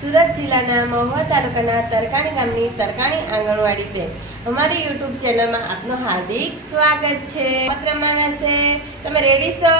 સુરત જિલ્લાના મહુવા તાલુકાના તરકાણી ગામની તરકાણી આંગણવાડી બેન અમારી યુટ્યુબ ચેનલમાં આપનું હાર્દિક સ્વાગત છે. પત્ર માનસે તમે રેડી છો?